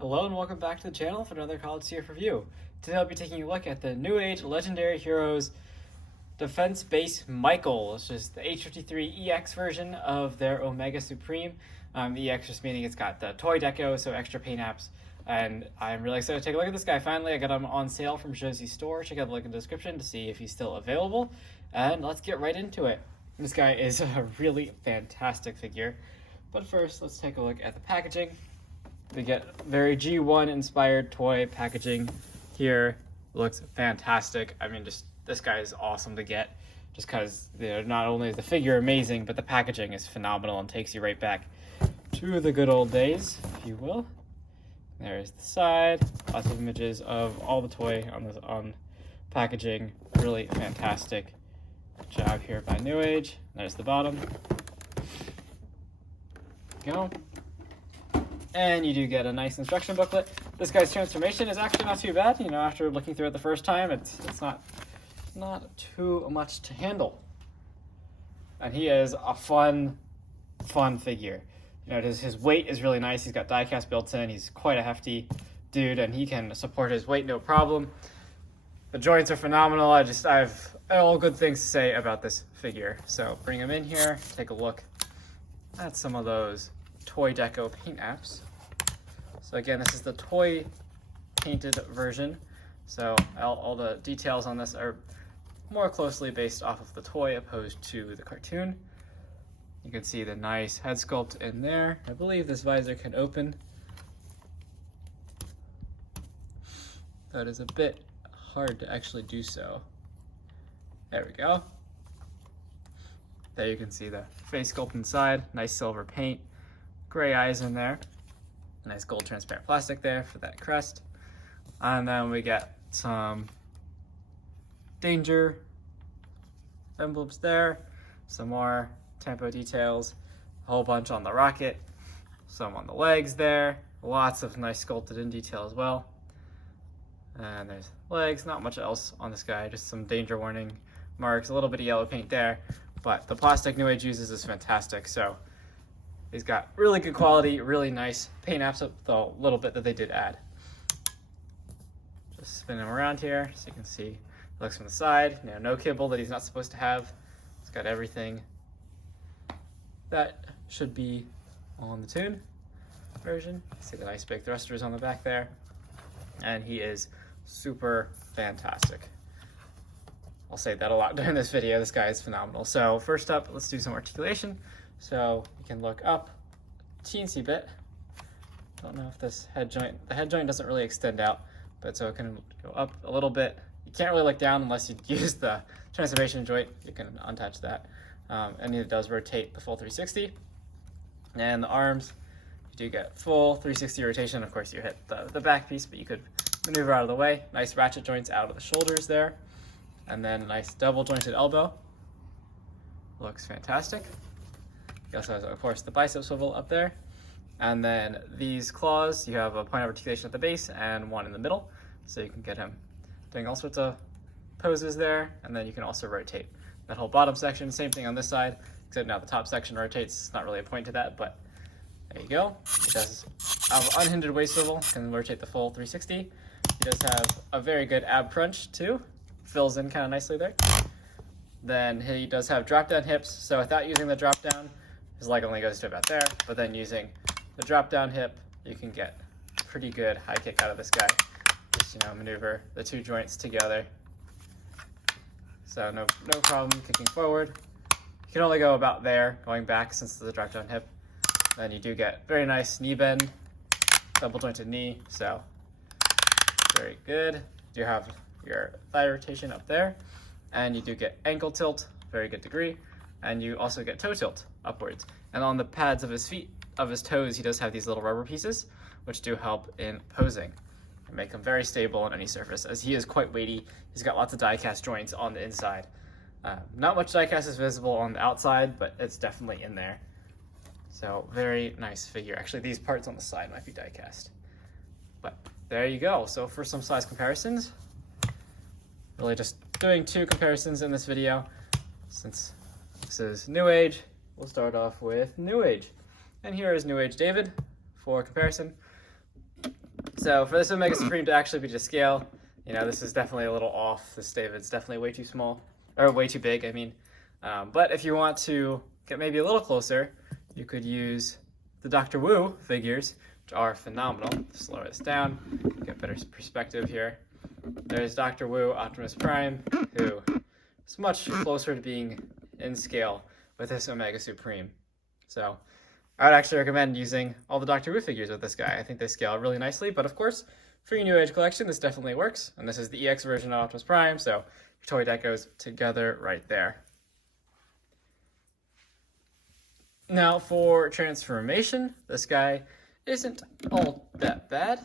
Hello and welcome back to the channel for another College CF review. Today I'll be taking a look at the Newage Legendary Heroes Defense Base Michael. It's just the H53EX version of their Omega Supreme. EX just meaning it's got the toy deco, so extra paint apps. And I'm really excited to take a look at this guy. Finally, I got him on sale from Josie's store. Check out the link in the description to see if he's still available. And let's get right into it. This guy is a really fantastic figure. But first, let's take a look at the packaging. We get very G1 inspired toy packaging here. Looks fantastic. I mean, just this guy is awesome to get just because not only is the figure amazing, but the packaging is phenomenal and takes you right back to the good old days, if you will. There's the side, lots of images of all the toy on packaging. Really fantastic job here by Newage. There's the bottom. Go. And you do get a nice instruction booklet. This guy's transformation is actually not too bad. After looking through it the first time, it's not too much to handle. And he is a fun figure. His weight is really nice. He's got die-cast built in. He's quite a hefty dude, and he can support his weight no problem. The joints are phenomenal. I have all good things to say about this figure. So bring him in here, take a look at some of those toy deco paint apps. So again, this is the toy painted version. So all the details on this are more closely based off of the toy opposed to the cartoon. You can see the nice head sculpt in there. I believe this visor can open. That is a bit hard to actually do so. There we go. There you can see the face sculpt inside, nice silver paint, gray eyes in there, nice gold transparent plastic there for that crest. And then we get some danger emblems there, some more tempo details, a whole bunch on the rocket, some on the legs there, lots of nice sculpted in detail as well. And there's legs, not much else on this guy, just some danger warning marks, a little bit of yellow paint there, but the plastic Newage uses is fantastic. So he's got really good quality, really nice paint apps, the little bit that they did add. Just spin him around here so you can see it looks from the side. No kibble that he's not supposed to have. It's got everything that should be on the Toon version. See the nice big thrusters on the back there. And he is super fantastic. I'll say that a lot during this video. This guy is phenomenal. So first up, let's do some articulation. So you can look up teensy bit. Don't know if this the head joint doesn't really extend out, but so it can go up a little bit. You can't really look down unless you use the transformation joint. You can untouch that. And it does rotate the full 360. And the arms, you do get full 360 rotation. Of course, you hit the back piece, but you could maneuver out of the way. Nice ratchet joints out of the shoulders there. And then a nice double jointed elbow. Looks fantastic. He also has, of course, the bicep swivel up there. And then these claws, you have a point of articulation at the base and one in the middle. So you can get him doing all sorts of poses there. And then you can also rotate that whole bottom section. Same thing on this side, except now the top section rotates. It's not really a point to that, but there you go. He does have unhindered waist swivel, can rotate the full 360. He does have a very good ab crunch too. Fills in kind of nicely there. Then he does have drop down hips. So without using the drop down, his leg only goes to about there. But then using the drop down hip, you can get a pretty good high kick out of this guy. Just maneuver the two joints together. So no problem kicking forward. You can only go about there, going back since it's a drop down hip. Then you do get very nice knee bend, double jointed knee. So very good. You have your thigh rotation up there, and you do get ankle tilt, very good degree, and you also get toe tilt upwards. And on the pads of his feet, of his toes, he does have these little rubber pieces, which do help in posing and make him very stable on any surface, as he is quite weighty. He's got lots of die-cast joints on the inside. Not much die-cast is visible on the outside, but it's definitely in there. So very nice figure. Actually, these parts on the side might be die-cast. But there you go. So for some size comparisons, really just doing two comparisons in this video. Since this is Newage, we'll start off with Newage. And here is Newage David for comparison. So for this Omega Supreme to actually be to scale, you know, this is definitely a little off. This David's definitely way too small, or way too big, I mean. But if you want to get maybe a little closer, you could use the Dr. Wu figures, which are phenomenal. Slow this down, get better perspective here. There's Dr. Wu Optimus Prime, who is much closer to being in scale with this Omega Supreme. So I would actually recommend using all the Dr. Wu figures with this guy. I think they scale really nicely, but of course, for your New Age collection, this definitely works. And this is the EX version of Optimus Prime, so your toy deck goes together right there. Now for transformation, this guy isn't all that bad.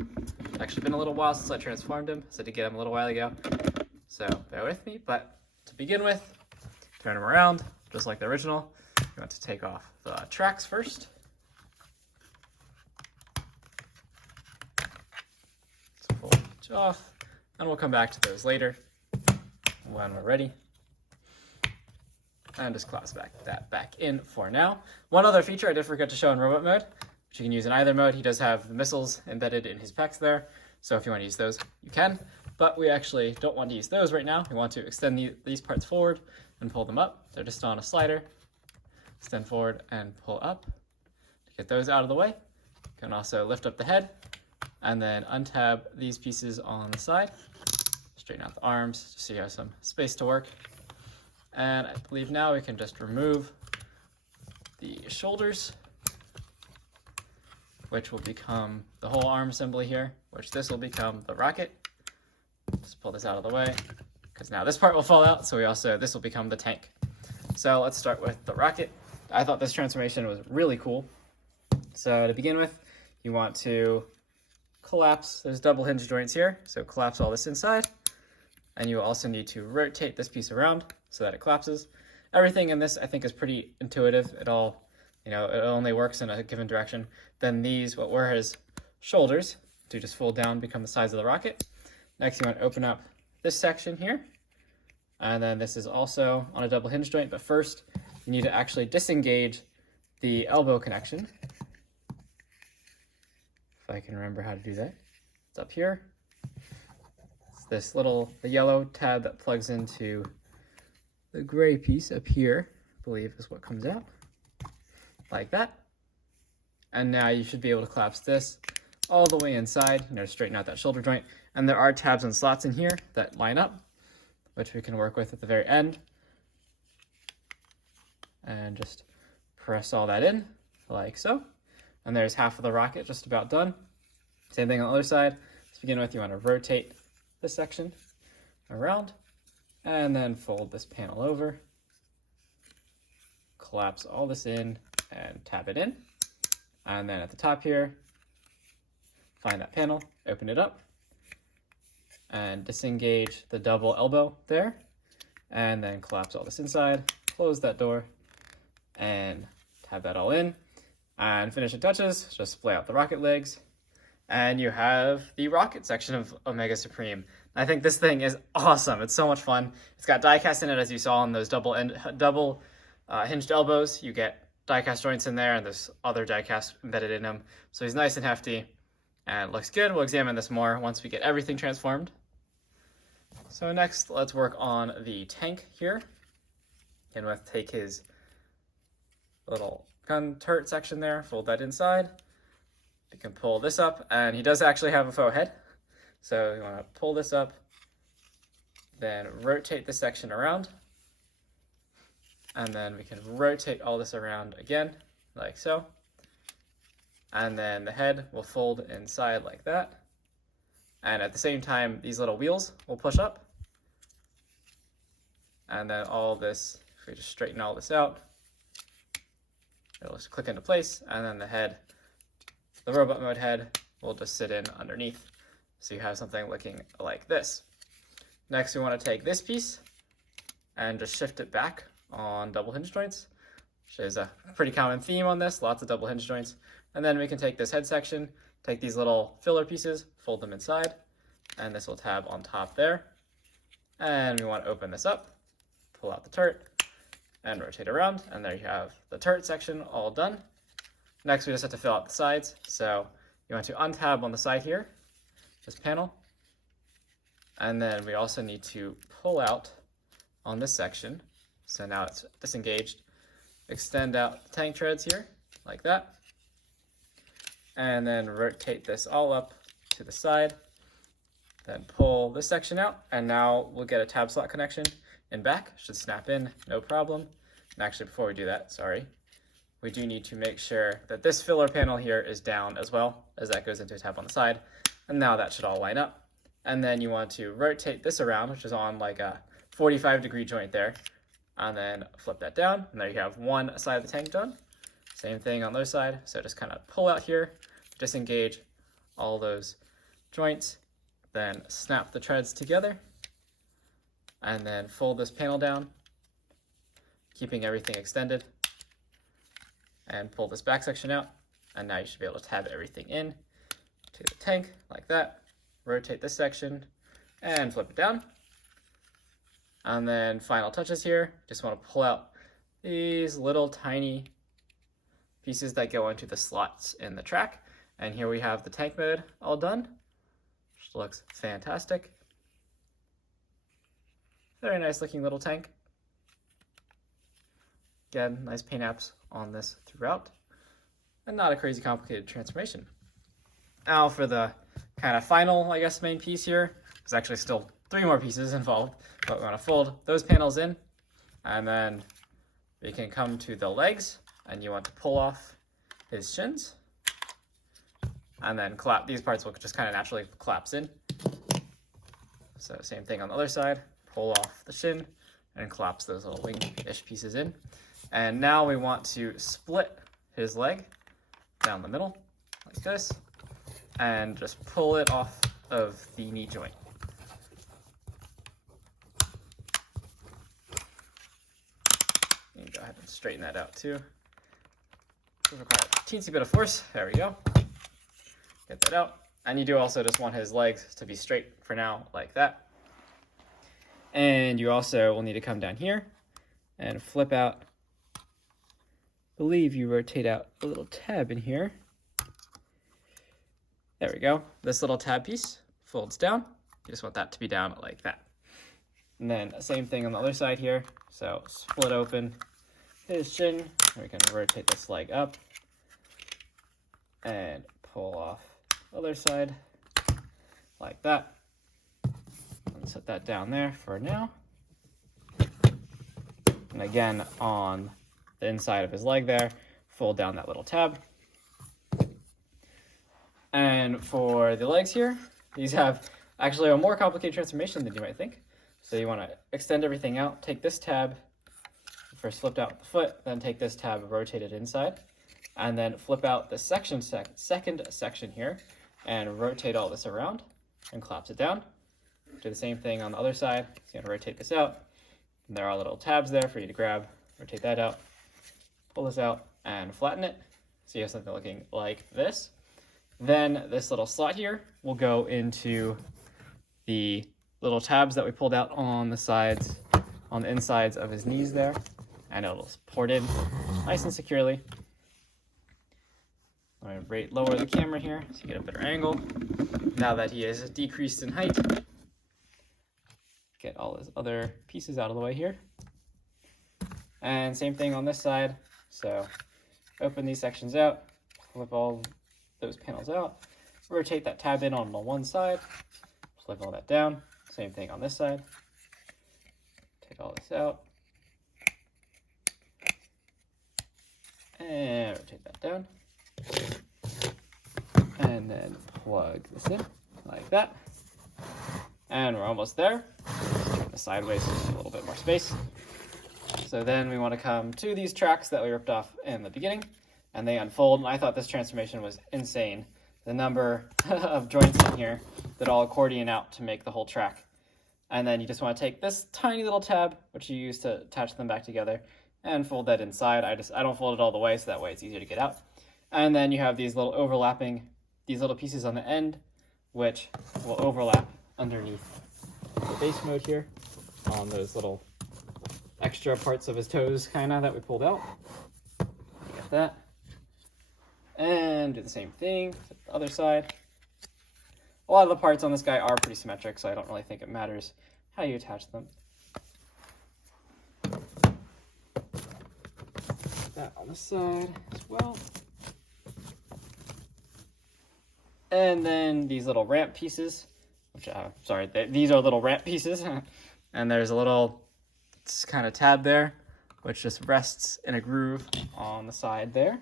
It's actually been a little while since I transformed him, so I did get him a little while ago. So bear with me, but to begin with, turn him around, just like the original. You want to take off the tracks first. So pull each off, and we'll come back to those later when we're ready. And just clasp that back in for now. One other feature I did forget to show in robot mode, which you can use in either mode. He does have the missiles embedded in his pecs there, so if you want to use those, you can. But we actually don't want to use those right now. We want to extend these parts forward and pull them up. They're just on a slider. Extend forward and pull up. To get those out of the way, you can also lift up the head and then untab these pieces on the side. Straighten out the arms just so you have some space to work. And I believe now we can just remove the shoulders, which will become the whole arm assembly here, which this will become the rocket. Just pull this out of the way, because now this part will fall out, so this will become the tank. So let's start with the rocket. I thought this transformation was really cool. So to begin with, you want to collapse, there's double hinge joints here, so collapse all this inside. And you also need to rotate this piece around so that it collapses. Everything in this, I think, is pretty intuitive. It all, it only works in a given direction. Then these, what were his shoulders, do just fold down, become the size of the rocket. Next, you want to open up this section here. And then this is also on a double hinge joint, but first, you need to actually disengage the elbow connection. If I can remember how to do that. It's up here. This the yellow tab that plugs into the gray piece up here, I believe is what comes out, like that. And now you should be able to collapse this all the way inside, straighten out that shoulder joint. And there are tabs and slots in here that line up, which we can work with at the very end. And just press all that in, like so. And there's half of the rocket just about done. Same thing on the other side. To begin with, you want to rotate this section around and then fold this panel over, collapse all this in and tab it in. And then at the top here, find that panel, open it up and disengage the double elbow there, and then collapse all this inside, close that door and tab that all in. And finishing touches, just splay out the rocket legs. And you have the rocket section of Omega Supreme. I think this thing is awesome. It's so much fun. It's got die-cast in it, as you saw on those double hinged elbows. You get die-cast joints in there, and there's other die-cast embedded in them. So he's nice and hefty, and looks good. We'll examine this more once we get everything transformed. So next, let's work on the tank here. And we'll take his little gun turret section there, fold that inside. You can pull this up, and he does actually have a faux head. So you want to pull this up, then rotate this section around, and then we can rotate all this around again, like so. And then the head will fold inside like that. And at the same time, these little wheels will push up. And then all this, if we just straighten all this out, it'll just click into place, and then the head, the robot mode head, will just sit in underneath. So you have something looking like this. Next, we want to take this piece and just shift it back on double hinge joints, which is a pretty common theme on this, lots of double hinge joints. And then we can take this head section, take these little filler pieces, fold them inside, and this will tab on top there. And we want to open this up, pull out the turret, and rotate around, and there you have the turret section all done. Next, we just have to fill out the sides. So you want to untab on the side here, this panel. And then we also need to pull out on this section. So now it's disengaged. Extend out the tank treads here, like that. And then rotate this all up to the side. Then pull this section out, and now we'll get a tab slot connection in back. Should snap in, no problem. And actually, before we do that, sorry, we do need to make sure that this filler panel here is down as well, as that goes into a tab on the side. And now that should all line up. And then you want to rotate this around, which is on like a 45-degree joint there, and then flip that down. And there you have one side of the tank done. Same thing on the other side. So just kind of pull out here, disengage all those joints, then snap the treads together, and then fold this panel down, keeping everything extended, and pull this back section out. And now you should be able to tab everything in to the tank like that. Rotate this section and flip it down. And then final touches here, just want to pull out these little tiny pieces that go into the slots in the track. And here we have the tank mode all done, which looks fantastic. Very nice looking little tank. Again, nice paint apps on this throughout, and not a crazy complicated transformation. Now for the kind of final, I guess, main piece here. There's actually still 3 more pieces involved, but we want to fold those panels in, and then we can come to the legs, and you want to pull off his shins, and then these parts will just kind of naturally collapse in. So same thing on the other side, pull off the shin and collapse those little wing-ish pieces in. And now we want to split his leg down the middle, like this, and just pull it off of the knee joint. You can go ahead and straighten that out too. It'll require a teensy bit of force. There we go. Get that out. And you do also just want his legs to be straight for now, like that. And you also will need to come down here and flip out. I believe you rotate out a little tab in here. There we go. This little tab piece folds down. You just want that to be down like that. And then same thing on the other side here. So split open his shin. We can rotate this leg up and pull off the other side like that. And set that down there for now. And again, on the inside of his leg there, fold down that little tab. And for the legs here, these have actually a more complicated transformation than you might think. So you want to extend everything out, take this tab, first flipped out the foot, then take this tab, rotate it inside, and then flip out the second section here, and rotate all this around, and collapse it down. Do the same thing on the other side. So you're going to rotate this out, and there are little tabs there for you to grab, rotate that out, pull this out, and flatten it. So you have something looking like this. Then this little slot here will go into the little tabs that we pulled out on the sides, on the insides of his knees there, and it'll port in nice and securely. I'm going to lower the camera here so you get a better angle. Now that he is decreased in height, get all his other pieces out of the way here. And same thing on this side. So open these sections out, flip all those panels out, rotate that tab in on the one side, flip all that down. Same thing on this side. Take all this out. And rotate that down. And then plug this in like that. And we're almost there. Turn this sideways so there's a little bit more space. So then we want to come to these tracks that we ripped off in the beginning, and they unfold. And I thought this transformation was insane. The number of joints in here that all accordion out to make the whole track. And then you just want to take this tiny little tab, which you use to attach them back together, and fold that inside. I don't fold it all the way, so that way it's easier to get out. And then you have these little overlapping, these little pieces on the end, which will overlap underneath the base mode here on those little extra parts of his toes, kind of, that we pulled out. Get that. And do the same thing to the other side. A lot of the parts on this guy are pretty symmetric, so I don't really think it matters how you attach them. That on the side as well. And then these little ramp pieces, which, these are little ramp pieces. And there's a little kind of tab there, which just rests in a groove on the side there.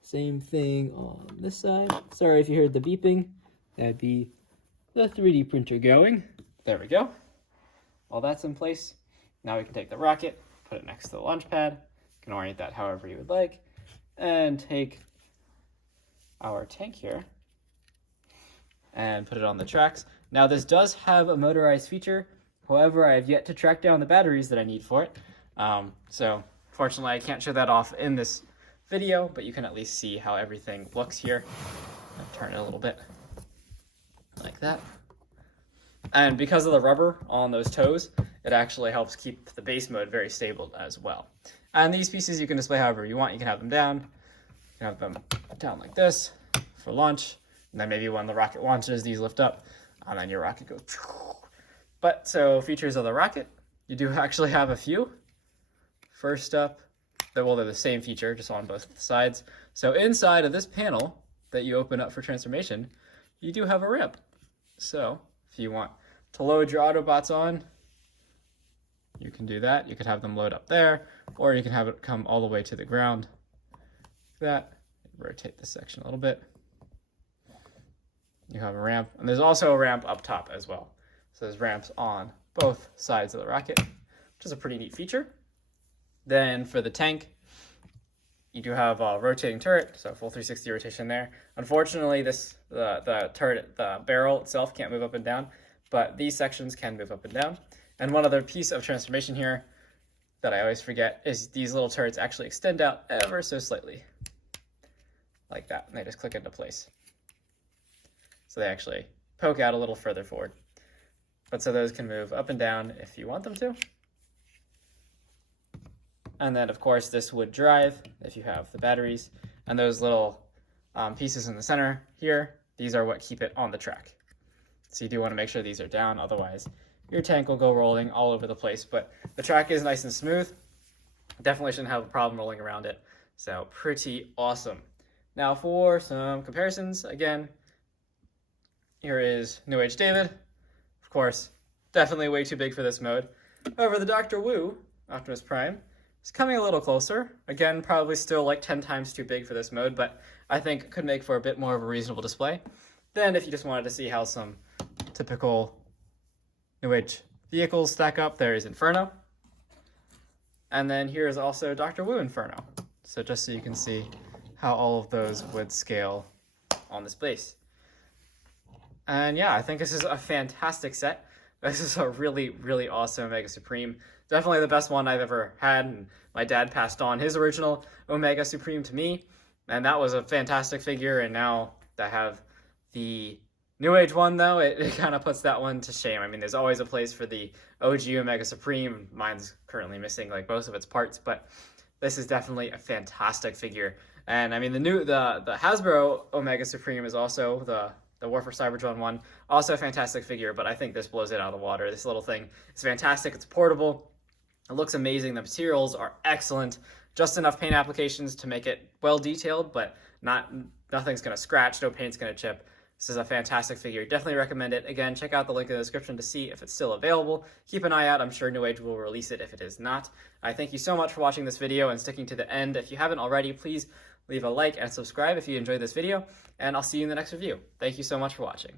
Same thing on this side. Sorry if you heard the beeping. That'd be the 3D printer going. There we go. All that's in place. Now we can take the rocket, put it next to the launch pad. You can orient that however you would like. And take our tank here and put it on the tracks. Now this does have a motorized feature. However, I have yet to track down the batteries that I need for it. So fortunately I can't show that off in this video, but you can at least see how everything looks here. I'll turn it a little bit like that. And because of the rubber on those toes, it actually helps keep the base mode very stable as well. And these pieces you can display however you want. You can have them down. You can have them down like this for launch. And then maybe when the rocket launches, these lift up, and then your rocket goes. But so features of the rocket, you do actually have a few. First up, well, they're the same feature, just on both sides. So inside of this panel that you open up for transformation, you do have a ramp. So if you want to load your Autobots on, you can do that. You could have them load up there, or you can have it come all the way to the ground. Like that. Rotate this section a little bit. You have a ramp, and there's also a ramp up top as well. So there's ramps on both sides of the rocket, which is a pretty neat feature. Then for the tank, you do have a rotating turret, so full 360 rotation there. Unfortunately, the turret, the barrel itself can't move up and down, but these sections can move up and down. And one other piece of transformation here that I always forget is these little turrets actually extend out ever so slightly, like that, and they just click into place. So they actually poke out a little further forward. But so those can move up and down if you want them to. And then, of course, this would drive if you have the batteries. And those little pieces in the center here, these are what keep it on the track. So you do want to make sure these are down, otherwise your tank will go rolling all over the place. But the track is nice and smooth. Definitely shouldn't have a problem rolling around it. So pretty awesome. Now for some comparisons, again, here is Newage David. Of course, definitely way too big for this mode. However, the Dr. Wu, Optimus Prime, is coming a little closer. Again, probably still like 10 times too big for this mode, but I think could make for a bit more of a reasonable display. Then if you just wanted to see how some typical Newage vehicles stack up, there is Inferno. And then here is also Dr. Wu Inferno. So just so you can see how all of those would scale on this base. And yeah, I think this is a fantastic set. This is a really, really awesome Omega Supreme. Definitely the best one I've ever had. And my dad passed on his original Omega Supreme to me. And that was a fantastic figure. And now I have the Newage one, though, it kind of puts that one to shame. I mean, there's always a place for the OG Omega Supreme. Mine's currently missing like most of its parts, but this is definitely a fantastic figure. And I mean, the Hasbro Omega Supreme is also the War for Cybertron one, also a fantastic figure, but I think this blows it out of the water. This little thing is fantastic. It's portable. It looks amazing. The materials are excellent. Just enough paint applications to make it well detailed, but nothing's going to scratch. No paint's going to chip. This is a fantastic figure. Definitely recommend it. Again, check out the link in the description to see if it's still available. Keep an eye out. I'm sure Newage will release it if it is not. I thank you so much for watching this video and sticking to the end. If you haven't already, please leave a like and subscribe if you enjoyed this video, and I'll see you in the next review. Thank you so much for watching.